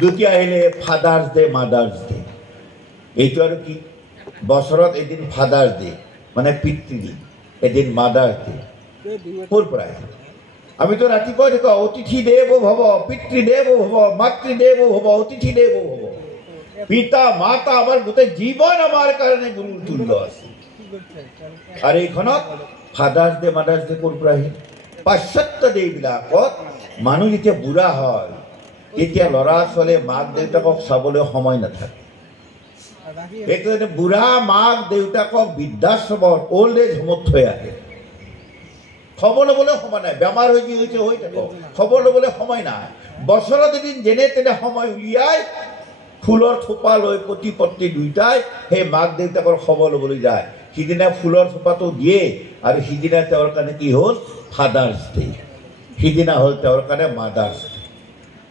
দ্বিতীয় আহিলে father's day mothers day এইটো আৰু কি বছৰত এদিন ফাদাৰ্ছ ডে মানে পিতৃদিন এদিন মাদাৰ্ছ ডে ক'ৰ পৰা আহিলে আমিতো ৰাতিপুৱা দেখো অতিথি দেৱ ভৱ পিতৃদেৱ ভৱ মাতৃদেৱ ভৱ অতিথি দেৱ ভৱ পিতা মাতা আমাৰ গোটেই জীৱন আমাৰ কাৰণে গুৰুৰ তুল্য আছে আৰু এইখনত ফাদাৰ্ছ ডে মাদাৰ্ছ ডে ক'ৰ পৰা আহিল পাশ্চাত্য দেশবিলাকত মানুহ যেতিয়া বুঢ়া হয় তেতিয়া ল'ৰা ছোৱালীয়ে মাক দেউতাকক চাবলৈ সময় নাথাকে সেইকাৰণে বুঢ়া মাক দেউতাকক বৃদ্ধাশ্ৰমত অল্ড এজ হোমত থৈ আহে খবৰ ল'বলৈ সময় নাই বেমাৰ হৈ যি হৈছে হৈ থাকক খবৰ ল'বলৈ সময় নাই বছৰত এদিন যেনে তেনে সময় উলিয়াই ফুলৰ থোপা লৈ পতি পত্নী দুয়োটাই সেই মাক দেউতাকৰ খবৰ ল'বলৈ যায় সিদিনা ফুলৰ থোপাটো দিয়ে আৰু সিদিনা তেওঁৰ কাৰণে কি হ'ল ফাদাৰ্ছ ডে সিদিনা হ'ল তেওঁৰ কাৰণে মাদাৰ্ছ ডে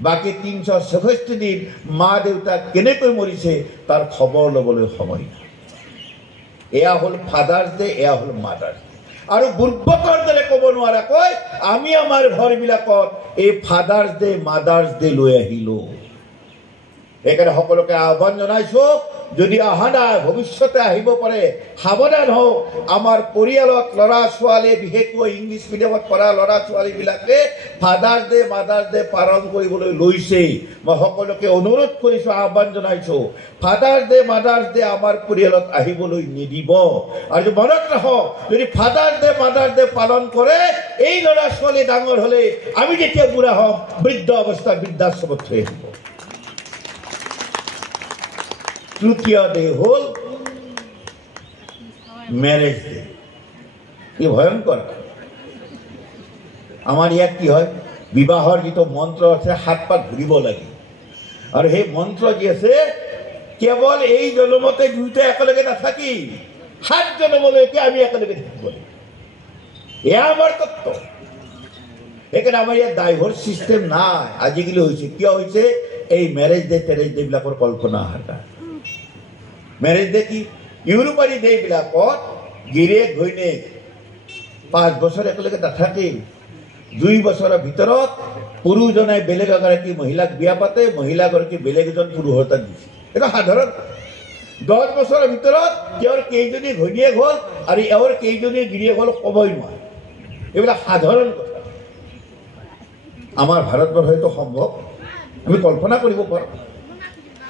বাকী 366 দিন মা দেউতাক কেনেকৈ মৰিছে তাৰ খবৰ ল'বলৈ সময় নাই এয়া হ'ল ফাদাৰ্ছ ডে এয়া হ'ল মাদাৰ্ছ ডে আৰু বুৰ্বকৰ দৰে ক'ব নোৱাৰাকৈ আমি আমাৰ ঘৰবিলাকত এই ফাদাৰ্ছ ডে মাদাৰ্ছ ডে লৈ আহিলোঁ সেইকাৰণে সকলোকে আহ্বান জনাইছোঁ যদি অহা নাই ভৱিষ্যতে আহিব পাৰে সাৱধান হওক আমাৰ পৰিয়ালত ল'ৰা ছোৱালী বিশেষকৈ ইংলিছ মিডিয়ামত পঢ়া ল'ৰা ছোৱালীবিলাকে ফাদাৰ্ছ ডে মাদাৰ্ছ ডে পালন কৰিবলৈ লৈছে মই সকলোকে অনুৰোধ কৰিছোঁ আহ্বান জনাইছোঁ ফাদাৰ্ছ ডে মাদাৰ্ছ ডে আমাৰ পৰিয়ালত আহিবলৈ নিদিব আৰু মনত ৰাখক যদি ফাদাৰ্ছ ডে মাদাৰ্ছ ডে পালন কৰে এই ল'ৰা ছোৱালী ডাঙৰ হ'লে আমি যেতিয়া বুঢ়া হ'ম বৃদ্ধ অৱস্থাত বৃদ্ধাশ্ৰমত থৈ আহিব তৃতীয় ডে হ'ল ম্যাৰেজ ডে কি ভয়ংকৰ আমাৰ ইয়াত কি হয় বিবাহৰ যিটো মন্ত্ৰ আছে 7 পাক ঘূৰিব লাগে আৰু সেই মন্ত্ৰ যি আছে কেৱল এই জন্মতে দুয়োটা একেলগে নাথাকি 7 জন্মলৈকে আমি একেলগে থাকিব লাগে এয়া আমাৰ তত্ত্ব সেইকাৰণে আমাৰ ইয়াত ডাইভৰ্চ চিষ্টেম নাই আজিকালি হৈছে কিয় হৈছে এই ম্যাৰেজ ডে টেৰেজ ডে বিলাকৰ কল্পনা অহাৰ কাৰণে ম্যাৰেজ ডে কি ইউৰোপাৰী দেশবিলাকত গিৰিয়েক ঘৈণীয়েক 5 বছৰ একেলগে নাথাকে 2 বছৰৰ ভিতৰত পুৰুষজনে বেলেগ এগৰাকী মহিলাক বিয়া পাতে মহিলাগৰাকী বেলেগ এজন পুৰুষৰ তাত দিছে এটা সাধাৰণ 10 বছৰৰ ভিতৰত তেওঁৰ কেইজনী ঘৈণীয়েক হ'ল আৰু এওঁৰ কেইজনী গিৰিয়েক হ'ল ক'বই নোৱাৰে এইবিলাক সাধাৰণ কথা আমাৰ ভাৰতবৰ্ষত হয়তো সম্ভৱ আমি কল্পনা কৰিব পাৰোঁ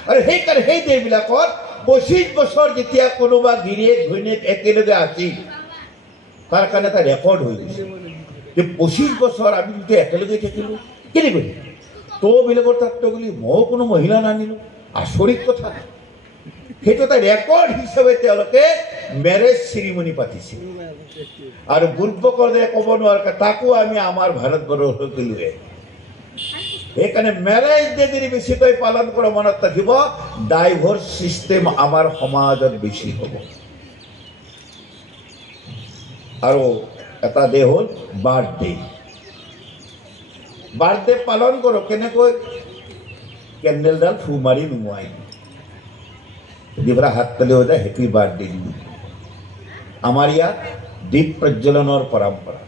আৰু সেইকাৰণে সেই দেশবিলাকত 25 বছৰ যেতিয়া কোনোবা গিৰিয়েক ঘৈণীয়েক একেলগে আছিল তাৰ কাৰণে এটা ৰেকৰ্ড হৈ গৈছে যে 25 বছৰ আমি যেতিয়া একেলগে থাকিলোঁ কেনেকৈ তই বেলেগৰ তাত গ'লি ময়ো কোনো মহিলা নানিলোঁ আচৰিত কথা সেইটো এটা ৰেকৰ্ড হিচাপে তেওঁলোকে ম্যাৰেজ চেৰিমনি পাতিছিল আৰু বুৰ্বকৰ দৰে ক'ব নোৱাৰে তাকো আমি আমাৰ ভাৰতবৰ্ষলৈকে লৈ আহিলোঁ সেইকাৰণে ম্যাৰেজ ডে যদি বেছিকৈ পালন কৰা মনত ৰাখিব ডাইভৰ্চ চিষ্টেম আমাৰ সমাজত বেছি হ'ব আৰু এটা ডে হ'ল বাৰ্থডে পালন কৰোঁ কেনেকৈ কেণ্ডেলডাল ফু মাৰি নুমুৱাই যদি পৰা হাত তালি হৈ যায় হেপী বাৰ্থডে আমাৰ ইয়াত দীপ প্ৰজ্বলনৰ পৰম্পৰা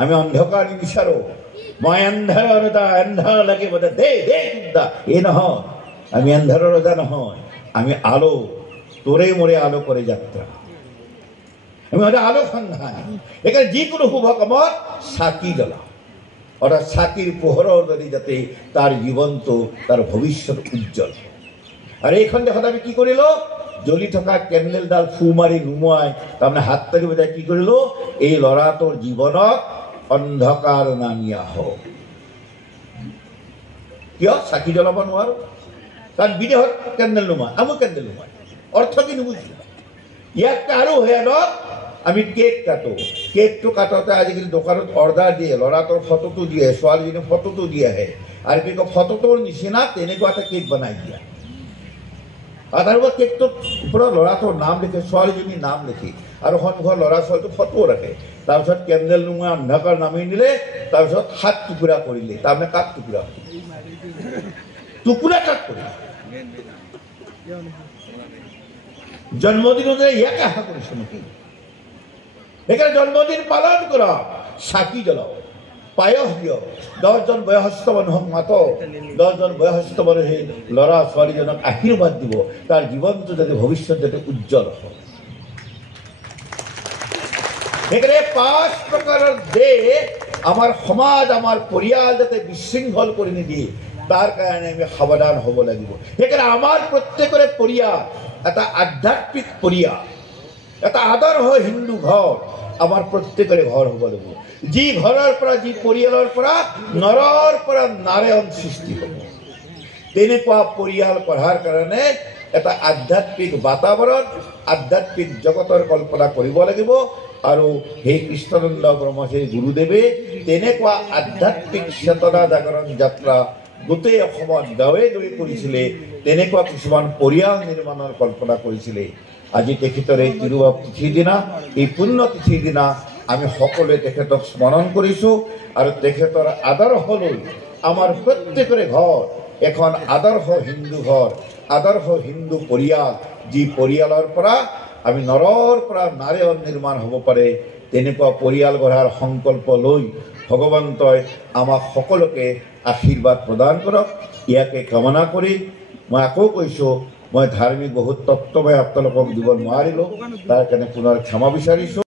আমি অন্ধকাৰ নিবিচাৰোঁ মই এন্ধাৰ ৰজা এন্ধাৰ লাগিব দে এই নহয় আমি এন্ধাৰৰ ৰজা নহয় আমি আলো তোৰে মোৰে আলো কৰে যাত্ৰা আমি সদায় আলো সন্ধান সেইকাৰণে যিকোনো শুভ কামত চাকি জ্বলাওঁ অৰ্থাৎ চাকিৰ পোহৰৰ যদি যাতে তাৰ জীৱনটো তাৰ ভৱিষ্যত উজ্জ্বল আৰু এইখন দেশত আমি কি কৰিলোঁ জ্বলি থকা কেণ্ডেলডাল ফু মাৰি নুমুৱাই তাৰমানে হাত তালি বজাই কি কৰিলোঁ এই ল'ৰাটোৰ জীৱনত অন্ধকাৰ নামি আহক কিয় চাকি জ্বলাব নোৱাৰোঁ কাৰণ বিদেশত কেণ্ডেল নুমায় আমো কেণ্ডেল নুমায় অৰ্থ কি নুবুজিব ইয়াতকৈ আৰু ভয়ানক আমি কেক কাটোঁ কেকটো কাটোতে আজিকালি দোকানত অৰ্ডাৰ দিয়ে ল'ৰাটোৰ ফটোটো দিয়ে ছোৱালীজনীৰ ফটোটো দি আহে আৰু কি কয় ফটোটোৰ নিচিনা তেনেকুৱা এটা কেক বনাই দিয়া আৰু তাৰপৰা কেকটোৰ ওপৰত ল'ৰাটোৰ নাম লিখে ছোৱালীজনীৰ নাম লিখি আৰু সন্মুখৰ ল'ৰা ছোৱালীটো ফটোও ৰাখে তাৰপিছত কেণ্ডেল নুমুৱাই অন্ধকাৰ নামি নিলে তাৰপিছত 7 টুকুৰা কৰিলে তাৰমানে কাক টুকুৰা কাক কৰিলে জন্মদিনতে ইয়াকে আশা কৰিছোঁ নেকি সেইকাৰণে জন্মদিন পালন কৰা চাকি জ্বলাও পায়স দিয়ক 10জন বয়সস্থ মানুহক মাতক 10জন বয়সস্থ মানুহে ল'ৰা ছোৱালীজনক আশীৰ্বাদ দিব তাৰ জীৱনটো যাতে ভৱিষ্যত যাতে উজ্জ্বল হয় সেইকাৰণে 5 প্ৰকাৰৰ দেহ আমাৰ সমাজ আমাৰ পৰিয়াল যাতে বিশৃংখল কৰি নিদিয়ে তাৰ কাৰণে আমি সাৱধান হ'ব লাগিব সেইকাৰণে আমাৰ প্ৰত্যেকৰে পৰিয়াল এটা আধ্যাত্মিক পৰিয়াল এটা আদৰ্শ হিন্দু ঘৰ আমাৰ প্ৰত্যেকৰে ঘৰ হ'ব লাগিব যি ঘৰৰ পৰা যি পৰিয়ালৰ পৰা নৰৰ পৰা নাৰায়ণ সৃষ্টি হ'ব তেনেকুৱা পৰিয়াল গঢ়াৰ কাৰণে এটা আধ্যাত্মিক বাতাবৰণ আধ্যাত্মিক জগতৰ কল্পনা কৰিব লাগিব আৰু সেই কৃষ্ণানন্দ ব্ৰহ্মচাৰী গুৰুদেৱে তেনেকুৱা আধ্যাত্মিক চেতনা জাগৰণ যাত্ৰা গোটেই অসমত গাঁৱে গাঁৱে কৰিছিলে তেনেকুৱা কিছুমান পৰিয়াল নিৰ্মাণৰ কল্পনা কৰিছিলে আজি তেখেতৰ এই তিৰুৱা তিথিৰ দিনা এই পুণ্য তিথিৰ দিনা আমি সকলোৱে তেখেতক স্মৰণ কৰিছোঁ আৰু তেখেতৰ আদৰ্শ লৈ আমাৰ প্ৰত্যেকৰে ঘৰ এখন আদৰ্শ হিন্দু ঘৰ আদৰ্শ হিন্দু পৰিয়াল যি পৰিয়ালৰ পৰা আমি নৰৰ পৰা নাৰায়ণ নিৰ্মাণ হ'ব পাৰে তেনেকুৱা পৰিয়াল গঢ়াৰ সংকল্প লৈ ভগৱন্তই আমাক সকলোকে আশীৰ্বাদ প্ৰদান কৰক ইয়াকে কামনা কৰি মই আকৌ কৈছোঁ মই ধাৰ্মিক বহুত তত্ত্ব মই আপোনালোকক দিব নোৱাৰিলোঁ তাৰ কাৰণে পুনৰ ক্ষমা বিচাৰিছোঁ